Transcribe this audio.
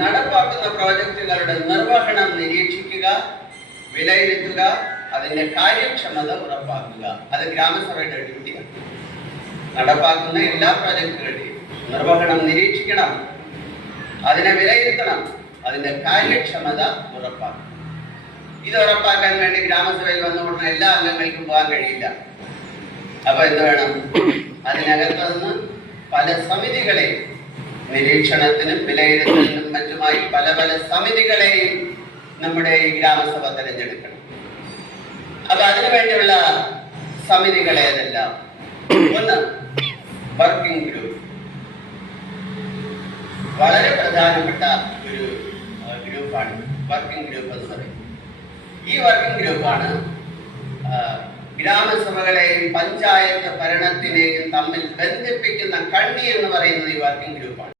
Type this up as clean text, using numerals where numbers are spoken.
നടപ്പാക്കുന്ന പ്രോജക്റ്റുകളുടെ നിർവഹണം നിരീക്ഷിക്കുക, വിലയിരുത്തുക, അതിന്റെ കാര്യക്ഷമത ഉറപ്പാക്കുക. അത് ഗ്രാമസഭയുടെ ഡ്യൂട്ടിയാണ്. നടപ്പാക്കുന്ന എല്ലാ പ്രോജക്റ്റുകളുടെയും നിർവഹണം നിരീക്ഷിക്കണം, അതിനെ വിലയിരുത്തണം, അതിന്റെ കാര്യക്ഷമത ഉറപ്പാക്കണം. ഇത് ഉറപ്പാക്കാൻ വേണ്ടി ഗ്രാമസഭയിൽ വന്നുകൊണ്ടുള്ള എല്ലാ അംഗങ്ങൾക്കും പോകാൻ കഴിയില്ല. അപ്പൊ എന്ത് വേണം? അതിനകത്ത് നിന്ന് പല സമിതികളെയും, നിരീക്ഷണത്തിനും വിലയിരുത്തലിനും മറ്റുമായി പല പല സമിതികളെയും നമ്മുടെ ഈ ഗ്രാമസഭ തിരഞ്ഞെടുക്കണം. അപ്പൊ അതിനുവേണ്ടിയുള്ള സമിതികൾ ഏതെല്ലാം? ഒന്ന്, വർക്കിംഗ് ഗ്രൂപ്പ്. വളരെ പ്രധാനപ്പെട്ട ഒരു ഗ്രൂപ്പാണ് വർക്കിംഗ് ഗ്രൂപ്പ് എന്ന് പറയുന്നത്. ഈ വർക്കിംഗ് ഗ്രൂപ്പാണ് ഗ്രാമസഭകളെയും പഞ്ചായത്ത് ഭരണത്തിനെയും തമ്മിൽ ബന്ധിപ്പിക്കുന്ന കണ്ണി എന്ന് പറയുന്നത് ഈ വർക്കിംഗ് ഗ്രൂപ്പാണ്.